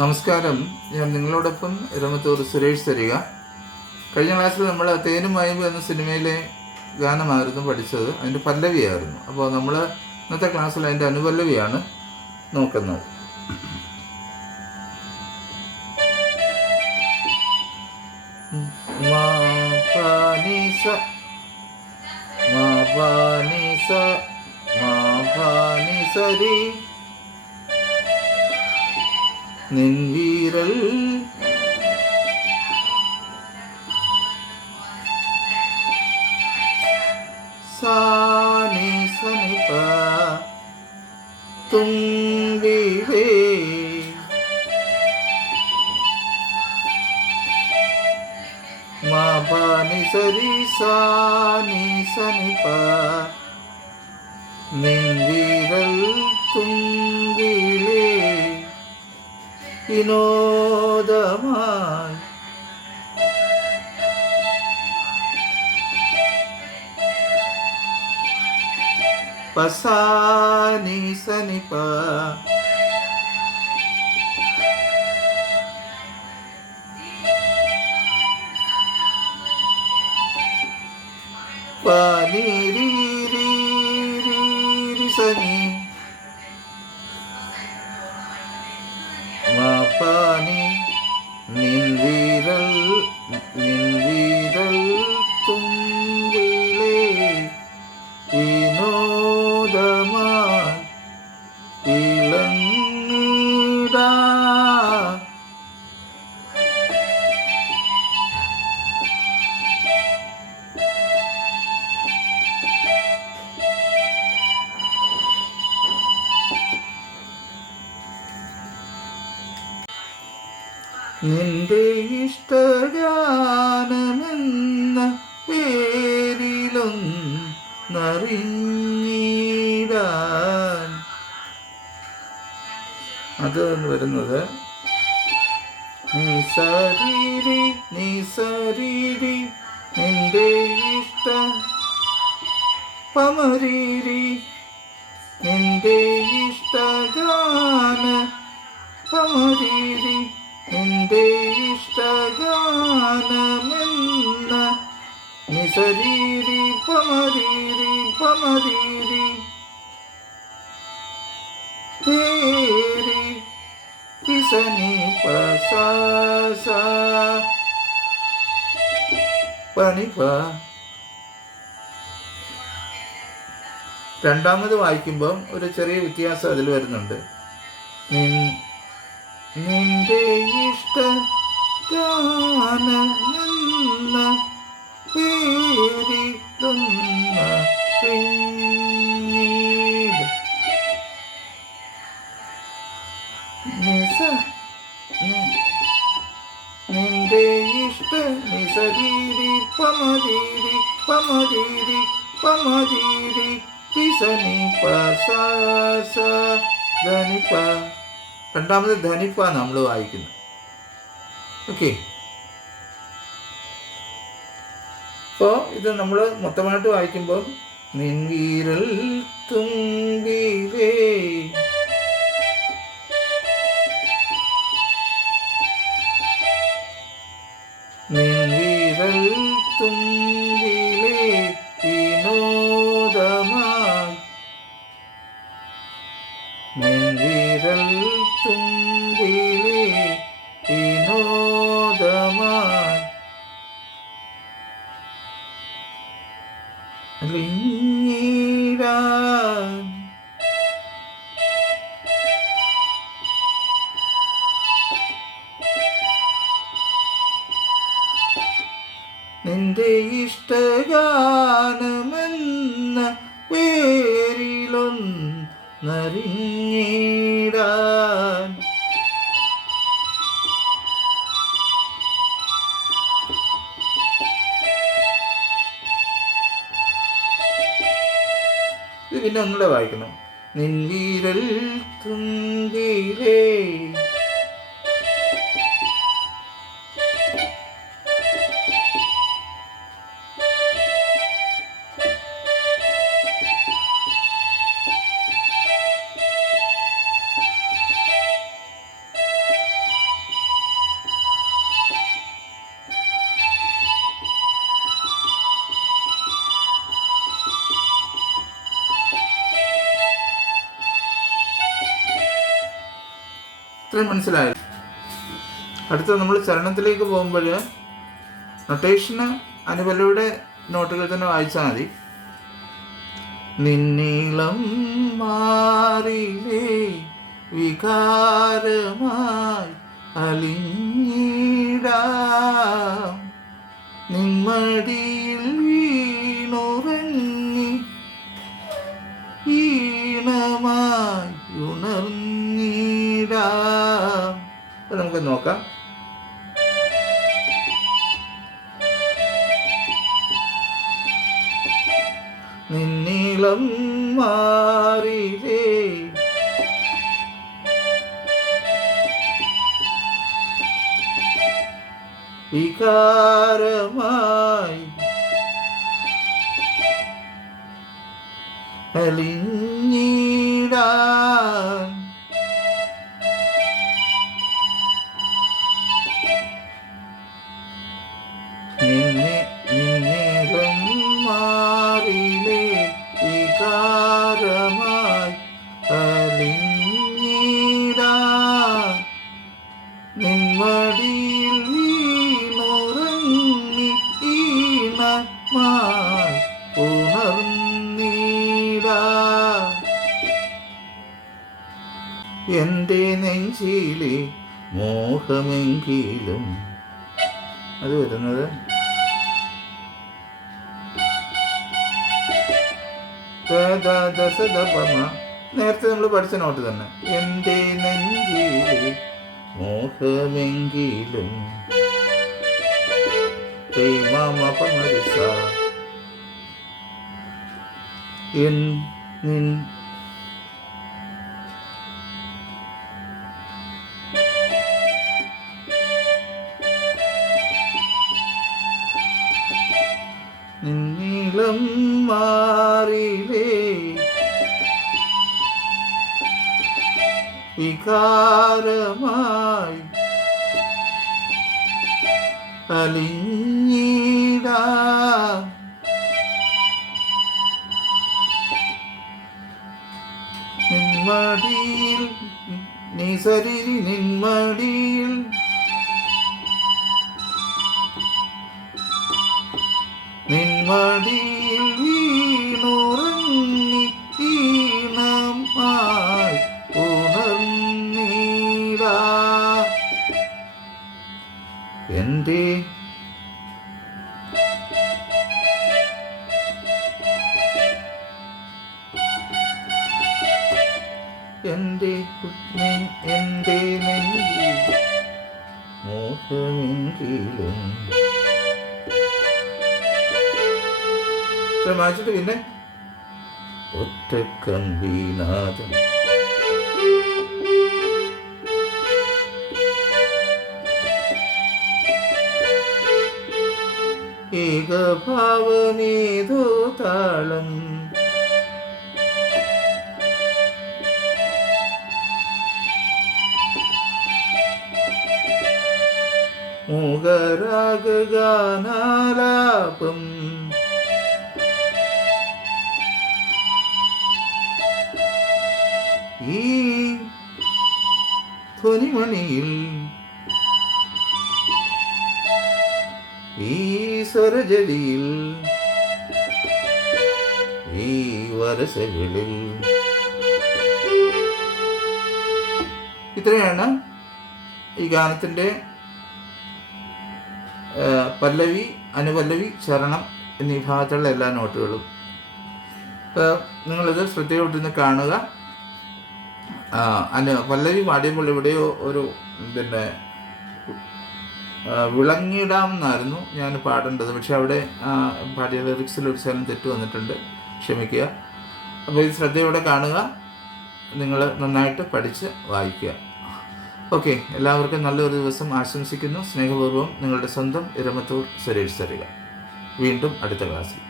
നമസ്കാരം. ഞാൻ നിങ്ങളോടൊപ്പം രമത്തൂർ സുരേഷ് തരിക. കഴിഞ്ഞ ക്ലാസ്സിൽ നമ്മൾ തേനും മയമ്പ് എന്ന സിനിമയിലെ ഗാനമായിരുന്നു പഠിച്ചത്. അതിന്റെ പല്ലവിയായിരുന്നു. അപ്പോൾ നമ്മൾ ഇന്നത്തെ ക്ലാസ്സിൽ അതിന്റെ അനുപല്ലവിയാണ് നോക്കുന്നത്. മാ പ നി സ മാ പാനി നി സ മാ പ നി സ രി നിൻ വീരൽ സാനി സനിപ വിനോദമായി പസാനി സനിപ പാനി നിന്റെ ഇഷ്ടഗാനമെന്ന പേരിലൊന്നറിഞ്ഞിടാൻ. അത് വരുന്നത് നിസരീരി നിസരീരി നിന്റെ ഇഷ്ട പമരീരി നിന്റെ ഇഷ്ടഗാന പമരീരി. നിസരീരി പമരീരി പമരീരി. പേരി പിസനി പണിപ രണ്ടാമത് വായിക്കുമ്പം ഒരു ചെറിയ വ്യത്യാസം അതിൽ വരുന്നുണ്ട്. നിന്റെ ഇഷ്ട രണ്ടാമത് ധനിപ്പ നമ്മൾ വായിക്കുന്നത് ഓക്കെ. അപ്പോൾ ഇത് നമ്മൾ മൊത്തമായിട്ട് വായിക്കുമ്പോൾ നിൻവീരൽ തുങ്കിലേ വിനോദമായി ലിങ്ങിടാൻ നിന്റെ ഇഷ്ടഗാനമെന്ന പേരിലൊന്നറിഞ്ഞിടാൻ ഇത് പിന്നെ ഒന്നുകൂടെ വായിക്കണം. നിൻവീരൽ തുങ്കിലേ ഇത്രയും മനസ്സിലായോ അടുത്ത നമ്മൾ ചരണത്തിലേക്ക് പോകുമ്പോൾ നൊട്ടേഷന് അനുബലയുടെ നോട്ടുകൾ തന്നെ വായിച്ചാൽ മതി. നിന്നീളം മാറിലേ വികാരമായി അലിഞ്ഞിടാം. നിമ്മടിയിൽ അത് നോക്കാം. നിന്നീളം മാറിലേ വികാരമായി അലിഞ്ഞിടാൻ മോഹമെങ്കിലും അത് വരുന്നത്. നേരത്തെ നമ്മൾ പഠിച്ച നോട്ട് തന്നെ എന്റെ നെഞ്ചി മോഹമെങ്കിലും നിൻ വികാരമായി അലിഞ്ഞീട. നിന്മടിയിൽ നിസരി നിന്മടിയിൽ നിന്മടിയിൽ എന്റെ എന്തേ? പിന്നെ? ഒറ്റക്കം പിന്നെ ഏകഭാവമേതോ താളം മൂകരാഗാനാലാപം ഈ ധ്വനിമണിയിൽ ഈ സ്വരജലിയിൽ ഈ വരസകളിൽ. ഇത്രയാണ് ഈ ഗാനത്തിന്റെ പല്ലവി അനുപല്ലവി ചരണം എന്നീ ഭാഗത്തുള്ള എല്ലാ നോട്ടുകളും. ഇപ്പോൾ നിങ്ങളിത് ശ്രദ്ധയോട്ടിരുന്ന് കാണുക. അനു പല്ലവി പാടിയുമ്പോൾ എവിടെയോ ഒരു പിന്നെ വിളങ്ങിടാം എന്നായിരുന്നു ഞാൻ പാടേണ്ടത്. പക്ഷേ അവിടെ പാടിയ ലിറിക്സിൽ ഒരു ശകലം തെറ്റ് വന്നിട്ടുണ്ട്. ക്ഷമിക്കുക. അപ്പോൾ ഈ ശ്രദ്ധയോടെ കാണുക. നിങ്ങൾ നന്നായിട്ട് പഠിച്ച് വായിക്കുക. ഓക്കെ എല്ലാവർക്കും നല്ലൊരു ദിവസം ആശംസിക്കുന്നു. സ്നേഹപൂർവം നിങ്ങളുടെ സ്വന്തം ഇരമത്തൂർ സുരേഷ് തരിക വീണ്ടും അടുത്ത ക്ലാസ്സിൽ.